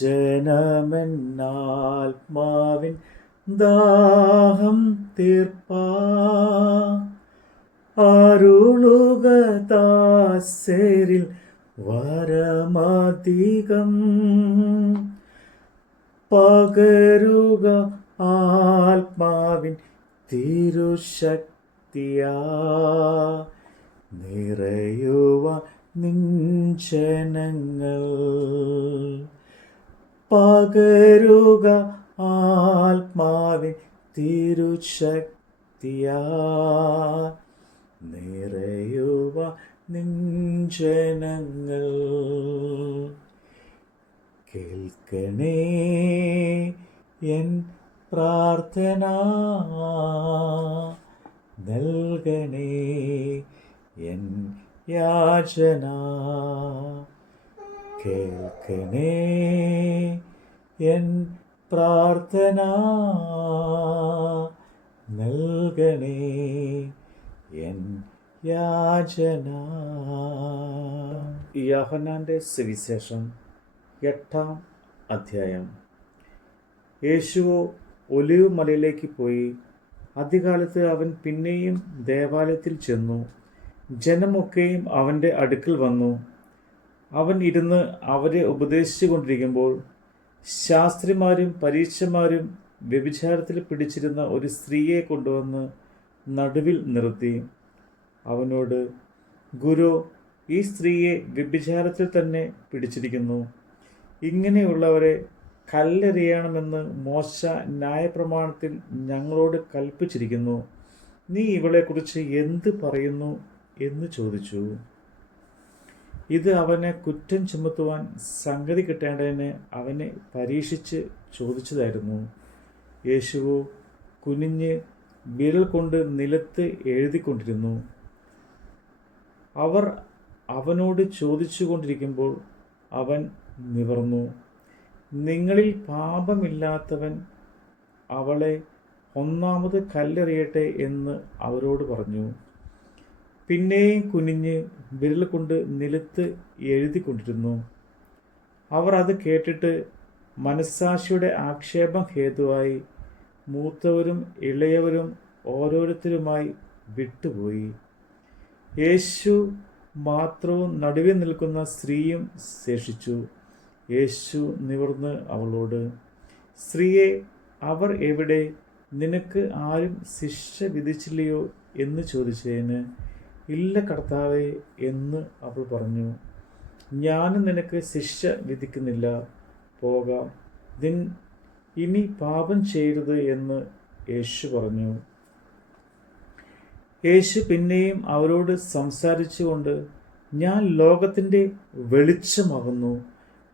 ജനമെന്നാത്മാവിൻ ദാഹം തീർപ്പാ. അരുളുക ദാസരിൽ വരമധികം പകരുക ആത്മാവിൻ തിരുശക്തിയാ. നിറയുവ നിഞ്ചനങ്ങൾ പകരുക ആത്മാവിൻ തിരുശക്തിയാ നിറയുവ നിഞ്ചനങ്ങൾ കേൾക്കണേ എൻ പ്രാർത്ഥന. നൽകണേ എൻ യാചന. കേൾക്കണേ എൻ പ്രാർത്ഥന നൽകണേ. എൻ യാചന. യോഹന്നാന്റെ സുവിശേഷം എട്ടാം അധ്യായം. യേശുവോ ഒലിവ് മലയിലേക്ക് പോയി. അധികാലത്ത് അവൻ പിന്നെയും ദേവാലയത്തിൽ ചെന്നു. ജനമൊക്കെയും അവന്റെ അടുക്കൽ വന്നു. അവൻ ഇരുന്ന് അവരെ ഉപദേശിച്ചു കൊണ്ടിരിക്കുമ്പോൾ ശാസ്ത്രിമാരും പരീക്ഷമാരും വ്യഭിചാരത്തിൽ പിടിച്ചിരുന്ന ഒരു സ്ത്രീയെ കൊണ്ടുവന്ന് നടുവിൽ നിർത്തി. അവനോട് ഗുരു ഈ സ്ത്രീയെ വ്യഭിചാരത്തിൽ തന്നെ പിടിച്ചിരിക്കുന്നു. ഇങ്ങനെയുള്ളവരെ കല്ലെറിയണമെന്ന് മോശ ന്യായപ്രമാണത്തിൽ ഞങ്ങളോട് കൽപ്പിച്ചിരിക്കുന്നു. നീ ഇവളെക്കുറിച്ച് എന്ത് പറയുന്നു? എന്ന് ചോദിച്ചു. ഇത് അവനെ കുറ്റം ചുമത്തുവാൻ സംഗതി കിട്ടേണ്ടതിന് അവനെ പരീക്ഷിച്ച് ചോദിച്ചതായിരുന്നു. യേശുവു കുനിഞ്ഞ് വിരൽ കൊണ്ട് നിലത്ത് എഴുതിക്കൊണ്ടിരുന്നു. അവർ അവനോട് ചോദിച്ചു കൊണ്ടിരിക്കുമ്പോൾ അവൻ നിവർന്നു. നിങ്ങളിൽ പാപമില്ലാത്തവൻ അവളെ ഒന്നാമത് കല്ലെറിയട്ടെ എന്ന് അവരോട് പറഞ്ഞു. പിന്നെയും കുനിഞ്ഞ് വിരൽ കൊണ്ട് നിലത്ത് എഴുതിക്കൊണ്ടിരുന്നു അവർ അത് കേട്ടിട്ട് മനസ്സാക്ഷിയുടെ ആക്ഷേപം ഹേതുവായി മൂത്തവരും ഇളയവരും ഓരോരുത്തരുമായി വിട്ടുപോയി. യേശു മാത്രവും നടുവിൽ നിൽക്കുന്ന സ്ത്രീയും ശേഷിച്ചു. യേശു നിവർന്ന് അവളോട് സ്ത്രീയെ അവർ എവിടെ? നിനക്ക് ആരും ശിക്ഷ വിധിച്ചില്ലയോ? എന്ന് ചോദിച്ചതിന് ഇല്ല കർത്താവേ എന്ന് അവൾ പറഞ്ഞു. ഞാനും നിനക്ക് ശിക്ഷ വിധിക്കുന്നില്ല. പോകാം. ദിൻ ഇനി പാപം ചെയ്യരുത് എന്ന് യേശു പറഞ്ഞു. യേശു പിന്നെയും അവരോട് സംസാരിച്ചുകൊണ്ട് ഞാൻ ലോകത്തിന്റെ വെളിച്ചമാകുന്നു.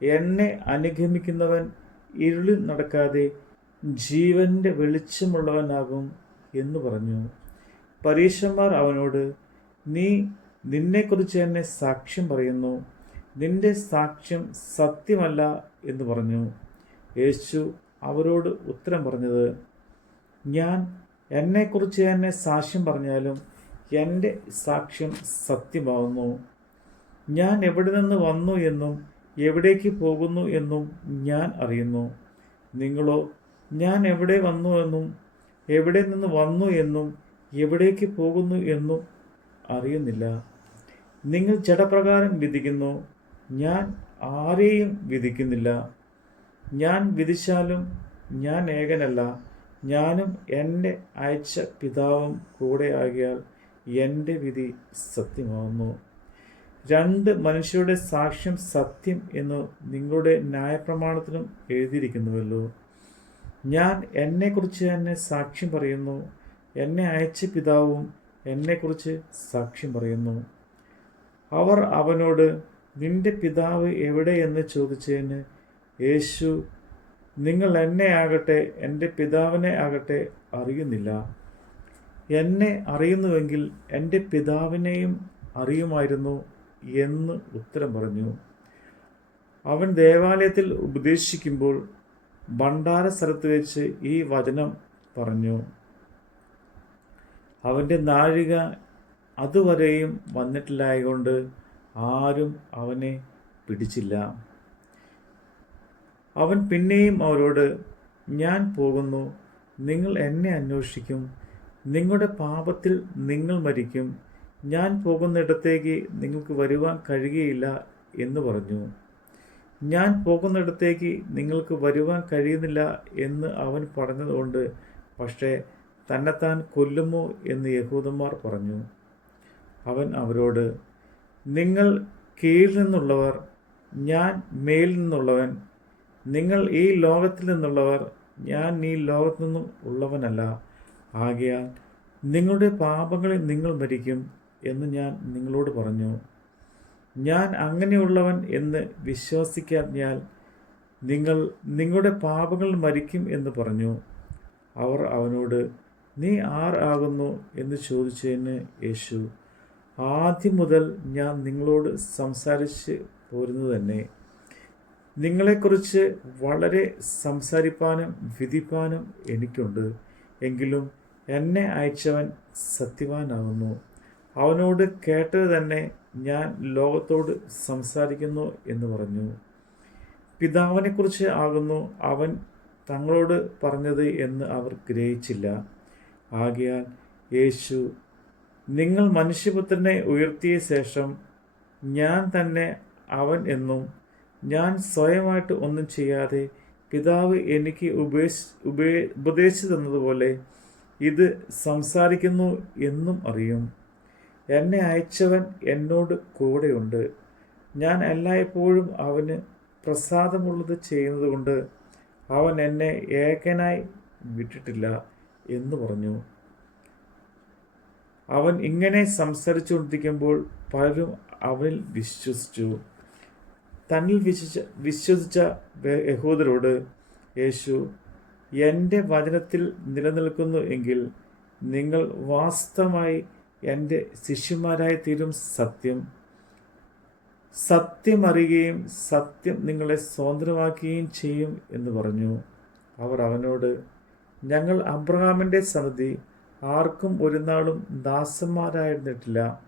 എന്നെ അനുഗമിക്കുന്നവൻ ഇരുളിൽ നടക്കാതെ ജീവന്റെ വെളിച്ചമുള്ളവനാകും എന്ന് പറഞ്ഞു. പരീക്ഷന്മാർ അവനോട് നീ നിന്നെക്കുറിച്ച് തന്നെ സാക്ഷ്യം പറയുന്നു. നിന്റെ സാക്ഷ്യം സത്യമല്ല എന്ന് പറഞ്ഞു. യേശു അവരോട് ഉത്തരം പറഞ്ഞത് ഞാൻ എന്നെക്കുറിച്ച് തന്നെ സാക്ഷ്യം പറഞ്ഞാലും എന്റെ സാക്ഷ്യം സത്യമാകുന്നു. ഞാൻ എവിടെ നിന്ന് വന്നു എന്നും എവിടേക്ക് പോകുന്നു എന്നും ഞാൻ അറിയുന്നു. നിങ്ങളോ ഞാൻ എവിടെ വന്നു എന്നും എവിടെ നിന്ന് വന്നു എന്നും എവിടേക്ക് പോകുന്നു എന്നും അറിയുന്നില്ല. നിങ്ങൾ ചടപ്രകാരം വിധിക്കുന്നു. ഞാൻ ആരെയും വിധിക്കുന്നില്ല. ഞാൻ വിധിച്ചാലും ഞാൻ ഏകനല്ല. ഞാനും എന്റെ അയച്ച പിതാവും കൂടെ ആകിയാൽ എന്റെ വിധി സത്യമാകുന്നു. രണ്ട് മനുഷ്യരുടെ സാക്ഷ്യം സത്യം എന്ന് നിങ്ങളുടെ ന്യായപ്രമാണത്തിലും എഴുതിയിരിക്കുന്നുവല്ലോ. ഞാൻ എന്നെക്കുറിച്ച് തന്നെ സാക്ഷ്യം പറയുന്നു. എന്നെ അയച്ച പിതാവും എന്നെക്കുറിച്ച് സാക്ഷ്യം പറയുന്നു. അവർ അവനോട് നിന്റെ പിതാവ് എവിടെയെന്ന് ചോദിച്ചതിന് യേശു നിങ്ങൾ എന്നെ ആകട്ടെ എന്റെ പിതാവിനെ ആകട്ടെ അറിയുന്നില്ല. എന്നെ അറിയുന്നുവെങ്കിൽ എന്റെ പിതാവിനെയും അറിയുമായിരുന്നു എന്ന് ഉത്തരം പറഞ്ഞു. അവൻ ദേവാലയത്തിൽ ഉപദേശിക്കുമ്പോൾ ഭണ്ഡാര സ്ഥലത്ത് വെച്ച് ഈ വചനം പറഞ്ഞു. അവന്റെ നാഴിക അതുവരെയും വന്നിട്ടില്ലായകൊണ്ട് ആരും അവനെ പിടിച്ചില്ല. അവൻ പിന്നെയും അവരോട് ഞാൻ പോകുന്നു. നിങ്ങൾ എന്നെ അന്വേഷിക്കും. നിങ്ങളുടെ പാപത്തിൽ നിങ്ങൾ മരിക്കും. ഞാൻ പോകുന്നിടത്തേക്ക് നിങ്ങൾക്ക് വരുവാൻ കഴിയുകയില്ല എന്ന് പറഞ്ഞു. ഞാൻ പോകുന്നിടത്തേക്ക് നിങ്ങൾക്ക് വരുവാൻ കഴിയുന്നില്ല എന്ന് അവൻ പറഞ്ഞതുകൊണ്ട് പക്ഷേ തന്നെത്താൻ കൊല്ലുമോ എന്ന് യഹൂദന്മാർ പറഞ്ഞു. അവൻ അവരോട് നിങ്ങൾ കീഴിൽ നിന്നുള്ളവർ ഞാൻ മേൽ നിന്നുള്ളവൻ. നിങ്ങൾ ഈ ലോകത്തിൽ നിന്നുള്ളവർ ഞാൻ ഈ ലോകത്തു നിന്നും ഉള്ളവനല്ല. ആകയാൽ നിങ്ങളുടെ പാപങ്ങളിൽ നിങ്ങൾ മരിക്കും എന്ന് ഞാൻ നിങ്ങളോട് പറഞ്ഞു. ഞാൻ അങ്ങനെയുള്ളവൻ എന്ന് വിശ്വസിക്കാഞ്ഞാൽ നിങ്ങൾ നിങ്ങളുടെ പാപങ്ങൾ മരിക്കും എന്ന് പറഞ്ഞു. അവർ അവനോട് നീ ആർ ആകുന്നു എന്ന് ചോദിച്ചതിന് യേശു ആദ്യം മുതൽ ഞാൻ നിങ്ങളോട് സംസാരിച്ച് പോരുന്നത് തന്നെ. നിങ്ങളെക്കുറിച്ച് വളരെ സംസാരിപ്പാനും വിധിപ്പാനും എനിക്കുണ്ട്. എങ്കിലും എന്നെ അയച്ചവൻ സത്യവാനാകുന്നു. അവനോട് കേട്ടത് തന്നെ ഞാൻ ലോകത്തോട് സംസാരിക്കുന്നു എന്ന് പറഞ്ഞു. പിതാവിനെക്കുറിച്ച് ആകുന്നു അവൻ തങ്ങളോട് പറഞ്ഞത് എന്ന് അവർ ഗ്രഹിച്ചില്ല. ആകയാൽ യേശു നിങ്ങൾ മനുഷ്യപുത്രനെ ഉയർത്തിയ ശേഷം ഞാൻ തന്നെ അവൻ എന്നും ഞാൻ സ്വയമായിട്ട് ഒന്നും ചെയ്യാതെ പിതാവ് എനിക്ക് ഉപേക്ഷ ഉപേ ഉപദേശിച്ചു തന്നതുപോലെ ഇത് സംസാരിക്കുന്നു എന്നും അറിയും. എന്നെ അയച്ചവൻ എന്നോട് കൂടെയുണ്ട്. ഞാൻ എല്ലായ്പ്പോഴും അവന് പ്രസാദമുള്ളത് ചെയ്യുന്നതുകൊണ്ട് അവൻ എന്നെ ഏകനായി വിട്ടിട്ടില്ല. എന്ന് പറഞ്ഞു. അവൻ ഇങ്ങനെ സംസാരിച്ചുകൊണ്ടിരിക്കുമ്പോൾ പലരും അവനിൽ വിശ്വസിച്ചു. തന്നിൽ വിശ്വസിച്ച വിശ്വസിച്ച യഹൂദരോട് യേശു എന്റെ വചനത്തിൽ നിലനിൽക്കുന്നു എങ്കിൽ നിങ്ങൾ വാസ്തവമായി എന്റെ ശിഷ്യന്മാരായി തീരും സത്യം. സത്യം അറിയുകയും സത്യം നിങ്ങളെ സ്വതന്ത്രമാക്കുകയും ചെയ്യും എന്ന് പറഞ്ഞു. അവർ അവനോട് ഞങ്ങൾ അബ്രഹാമിന്റെ സന്നദ്ധി ആർക്കും ഒരു നാളും ദാസന്മാരായിരുന്നിട്ടില്ല.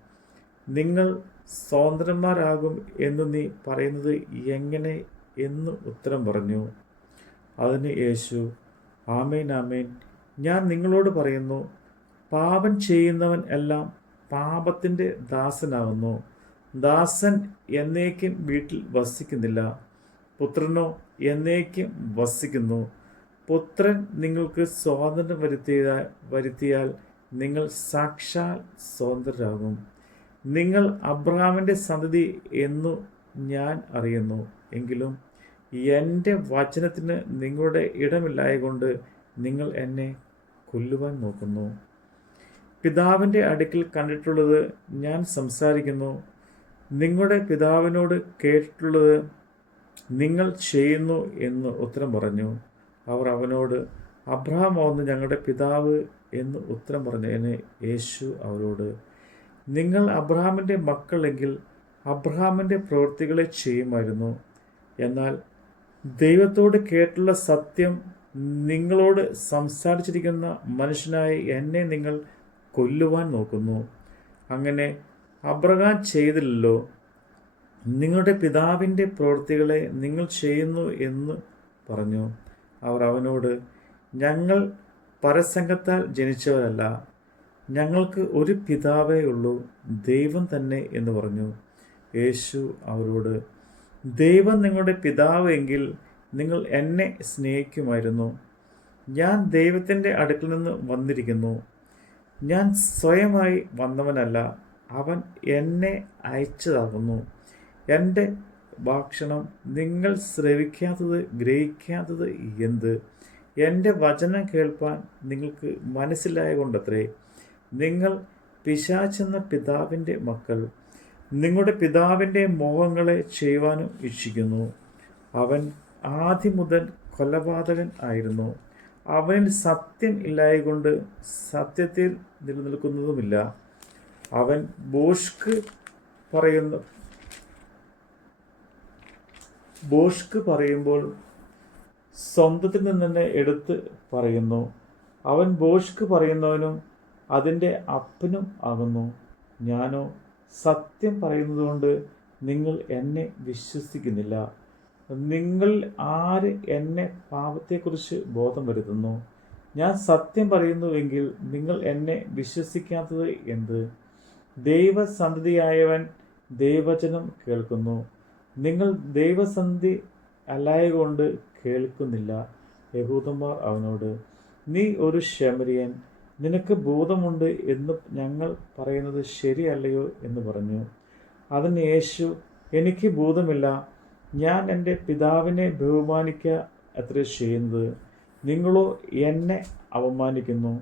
നിങ്ങൾ സ്വതന്ത്രന്മാരാകും എന്ന് നീ പറയുന്നത് എങ്ങനെ എന്ന് ഉത്തരം പറഞ്ഞു. അതിന് യേശു ആമേൻ ആമേൻ. ഞാൻ നിങ്ങളോട് പറയുന്നു പാപം ചെയ്യുന്നവൻ എല്ലാം പാപത്തിന്റെ ദാസനാകുന്നു. ദാസൻ എന്നേക്കും വീട്ടിൽ വസിക്കുന്നില്ല. പുത്രനോ എന്നേക്കും വസിക്കുന്നു. പുത്രൻ നിങ്ങൾക്ക് സ്വാതന്ത്ര്യം വരുത്തിയ വരുത്തിയാൽ നിങ്ങൾ സാക്ഷാൽ സ്വതന്ത്രരാകും. നിങ്ങൾ അബ്രഹാമിന്റെ സന്തതി എന്നു ഞാൻ അറിയുന്നു. എങ്കിലും എന്റെ വചനത്തിന് നിങ്ങളുടെ ഇടമില്ലായകൊണ്ട് നിങ്ങൾ എന്നെ കൊല്ലുവാൻ നോക്കുന്നു. പിതാവിന്റെ അടുക്കൽ കണ്ടിട്ടുള്ളത് ഞാൻ സംസാരിക്കുന്നു. നിങ്ങളുടെ പിതാവിനോട് കേട്ടിട്ടുള്ളത് നിങ്ങൾ ചെയ്യുന്നു എന്ന് ഉത്തരം പറഞ്ഞു. അവർ അവനോട് അബ്രഹാം ആവുന്നു ഞങ്ങളുടെ പിതാവ് എന്ന് ഉത്തരം പറഞ്ഞതിന് യേശു അവരോട് നിങ്ങൾ അബ്രഹാമിന്റെ മക്കളെങ്കിൽ അബ്രഹാമിന്റെ പ്രവൃത്തികളെ ചെയ്യുമായിരുന്നു. എന്നാൽ ദൈവത്തോട് കേട്ടുള്ള സത്യം നിങ്ങളോട് സംസാരിച്ചിരിക്കുന്ന മനുഷ്യനായി എന്നെ നിങ്ങൾ കൊല്ലുവാൻ നോക്കുന്നു. അങ്ങനെ അബ്രഹാം ചെയ്തില്ലല്ലോ. നിങ്ങളുടെ പിതാവിന്റെ പ്രവൃത്തികളെ നിങ്ങൾ ചെയ്യുന്നു എന്ന് പറഞ്ഞു. അവർ അവനോട് ഞങ്ങൾ പരസംഗത്താൽ ജനിച്ചവരല്ല. ഞങ്ങൾക്ക് ഒരു പിതാവേ ഉള്ളൂ ദൈവം തന്നെ എന്ന് പറഞ്ഞു. യേശു അവരോട് ദൈവം നിങ്ങളുടെ പിതാവ് എങ്കിൽ നിങ്ങൾ എന്നെ സ്നേഹിക്കുമായിരുന്നു. ഞാൻ ദൈവത്തിന്റെ അടുക്കിൽ നിന്ന് വന്നിരിക്കുന്നു. ഞാൻ സ്വയമായി വന്നവനല്ല. അവൻ എന്നെ അയച്ചതാകുന്നു. എന്റെ ഭക്ഷണം നിങ്ങൾ ശ്രവിക്കാത്തത് ഗ്രഹിക്കാത്തത് എന്ത്? എന്റെ വചനം കേൾപ്പാൻ നിങ്ങൾക്ക് മനസ്സിലായ കൊണ്ടത്രേ നിങ്ങൾ പിശാച്ചെന്ന പിതാവിന്റെ മക്കൾ നിങ്ങളുടെ പിതാവിന്റെ മോഹങ്ങളെ ചെയ്യുവാനും ഇച്ഛിക്കുന്നു. അവൻ ആദ്യം മുതൽ കൊലപാതകൻ ആയിരുന്നു. അവനിൽ സത്യം ഇല്ലായകൊണ്ട് സത്യത്തിൽ നിലനിൽക്കുന്നതുമില്ല. അവൻ ബോഷ്ക്ക് പറയുന്നു ബോഷ്ക്ക് പറയുമ്പോൾ സ്വന്തത്തിൽ നിന്ന് തന്നെ എടുത്ത് പറയുന്നു. അവൻ ബോഷ്ക്ക് പറയുന്നവനും അതിന്റെ അപ്പനും ആകുന്നു. ഞാനോ സത്യം പറയുന്നതുകൊണ്ട് നിങ്ങൾ എന്നെ വിശ്വസിക്കുന്നില്ല. നിങ്ങൾ ആര് എന്നെ പാപത്തെക്കുറിച്ച് ബോധം വരുത്തുന്നു? ഞാൻ സത്യം പറയുന്നുവെങ്കിൽ നിങ്ങൾ എന്നെ വിശ്വസിക്കാത്തത് എന്ത്? ദൈവസന്ധതിയായവൻ ദൈവചനം കേൾക്കുന്നു. നിങ്ങൾ ദൈവസന്ധി അല്ലായകൊണ്ട് കേൾക്കുന്നില്ല യഹൂദന്മാർ അവനോട് നീ ഒരു ശമരിയൻ നിനക്ക് ഭൂതമുണ്ട് എന്ന് ഞങ്ങൾ പറയുന്നത് ശരിയല്ലയോ? എന്ന് പറഞ്ഞു. അതിന് യേശു എനിക്ക് ഭൂതമില്ല ഞാൻ എന്റെ പിതാവിനെ ബഹുമാനിക്കുക അത്ര ചെയ്യുന്നത്. നിങ്ങളോ എന്നെ അവമാനിക്കുന്നു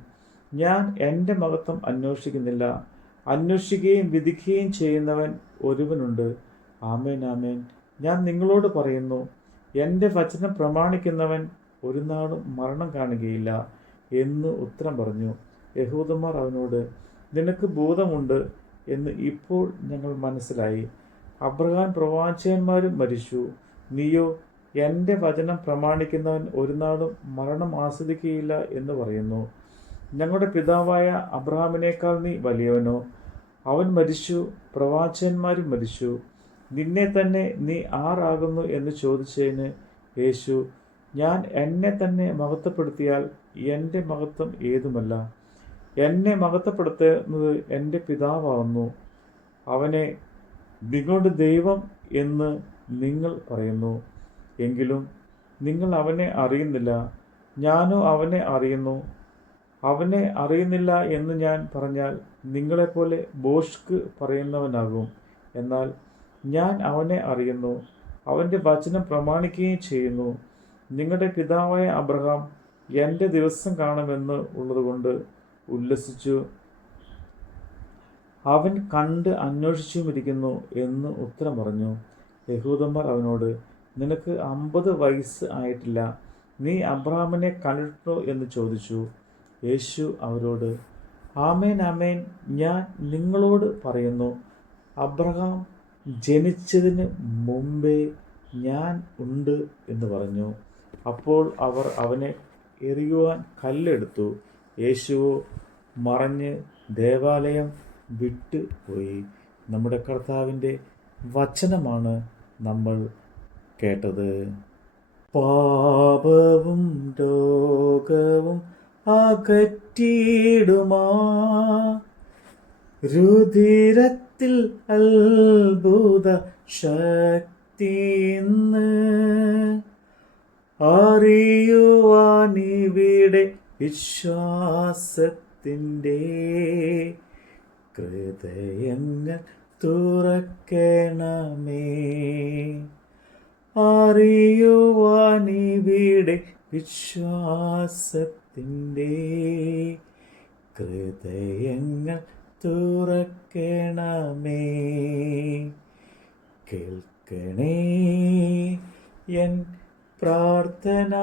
ഞാൻ എന്റെ മഹത്വം അന്വേഷിക്കുന്നില്ല. അന്വേഷിക്കുകയും വിധിക്കുകയും ചെയ്യുന്നവൻ ഒരുവനുണ്ട്. ആമേൻ ആമേൻ. ഞാൻ നിങ്ങളോട് പറയുന്നു എന്റെ വചനം പ്രമാണിക്കുന്നവൻ ഒരു നാളും മരണം കാണുകയില്ല എന്ന് ഉത്തരം പറഞ്ഞു. യഹൂദന്മാർ അവനോട് നിനക്ക് ബോധമുണ്ട് എന്ന് ഇപ്പോൾ ഞങ്ങൾ മനസ്സിലായി. അബ്രഹാം പ്രവാചകന്മാരും മരിച്ചു. നീയോ എന്റെ വചനം പ്രമാണിക്കുന്നവൻ ഒരു നാളും മരണം ആസ്വദിക്കുകയില്ല എന്ന് പറയുന്നു. ഞങ്ങളുടെ പിതാവായ അബ്രഹാമിനേക്കാൾ നീ വലിയവനോ. അവൻ മരിച്ചു പ്രവാചകന്മാരും മരിച്ചു. നിന്നെ തന്നെ നീ ആറാകുന്നു എന്ന് ചോദിച്ചതിന് യേശു ഞാൻ എന്നെ തന്നെ മഹത്വപ്പെടുത്തിയാൽ എന്റെ മഹത്വം ഏതുമല്ല. എന്നെ മഹത്വപ്പെടുത്തുന്നത് എന്റെ പിതാവാകുന്നു. അവനെ നിങ്ങളുടെ ദൈവം എന്ന് നിങ്ങൾ പറയുന്നു. എങ്കിലും നിങ്ങൾ അവനെ അറിയുന്നില്ല. ഞാനോ അവനെ അറിയുന്നു. അവനെ അറിയുന്നില്ല എന്ന് ഞാൻ പറഞ്ഞാൽ നിങ്ങളെപ്പോലെ ബോഷ്ക്ക് പറയുന്നവനാകും. എന്നാൽ ഞാൻ അവനെ അറിയുന്നു. അവന്റെ വചനം പ്രമാണിക്കുകയും ചെയ്യുന്നു. നിങ്ങളുടെ പിതാവായ അബ്രഹാം എന്റെ ദിവസം കാണുമെന്ന് ഉള്ളതുകൊണ്ട് ഉല്ലസിച്ചു. അവൻ കണ്ട് അന്വേഷിച്ചുമിരിക്കുന്നു എന്ന് ഉത്തരം പറഞ്ഞു യഹൂദന്മാർ അവനോട് നിനക്ക് അമ്പത് വയസ്സ് ആയിട്ടില്ല. നീ അബ്രഹാമിനെ കണ്ടിട്ടോ എന്ന് ചോദിച്ചു. യേശു അവരോട് ആമേൻ ആമേൻ. ഞാൻ നിങ്ങളോട് പറയുന്നു അബ്രഹാം ജനിച്ചതിന് മുമ്പേ ഞാൻ ഉണ്ട് എന്ന് പറഞ്ഞു. അപ്പോൾ അവർ അവനെ എറിയുവാൻ കല്ലെടുത്തു. യേശുവോ മറഞ്ഞ് ദേവാലയം വിട്ടു പോയി. നമ്മുടെ കർത്താവിന്റെ വചനമാണ് നമ്മൾ കേട്ടത്. പാപവും രോഗവും അകറ്റിയിടുമാ. രുധിരത്തിൽ അത്ഭുത ശക്തിന്ന് അറിയുവാനിവിടെ വിശ്വാസത്തിന്റെ ഹൃദയങ്ങൾ തുറക്കണമേ. അറിയുവാനിവിടെ വിശ്വാസത്തിന്റെ ഹൃദയങ്ങൾ തുറക്കണമേ. കേൾക്കണേ എൻ പ്രാർത്ഥന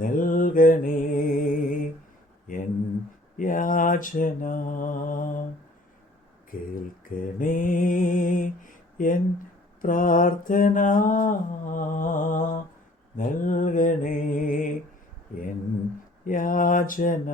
നൽകണേ എൻ യാചന കേൾക്കണേ എൻ പ്രാർത്ഥന നൽകണേ എൻ യാചന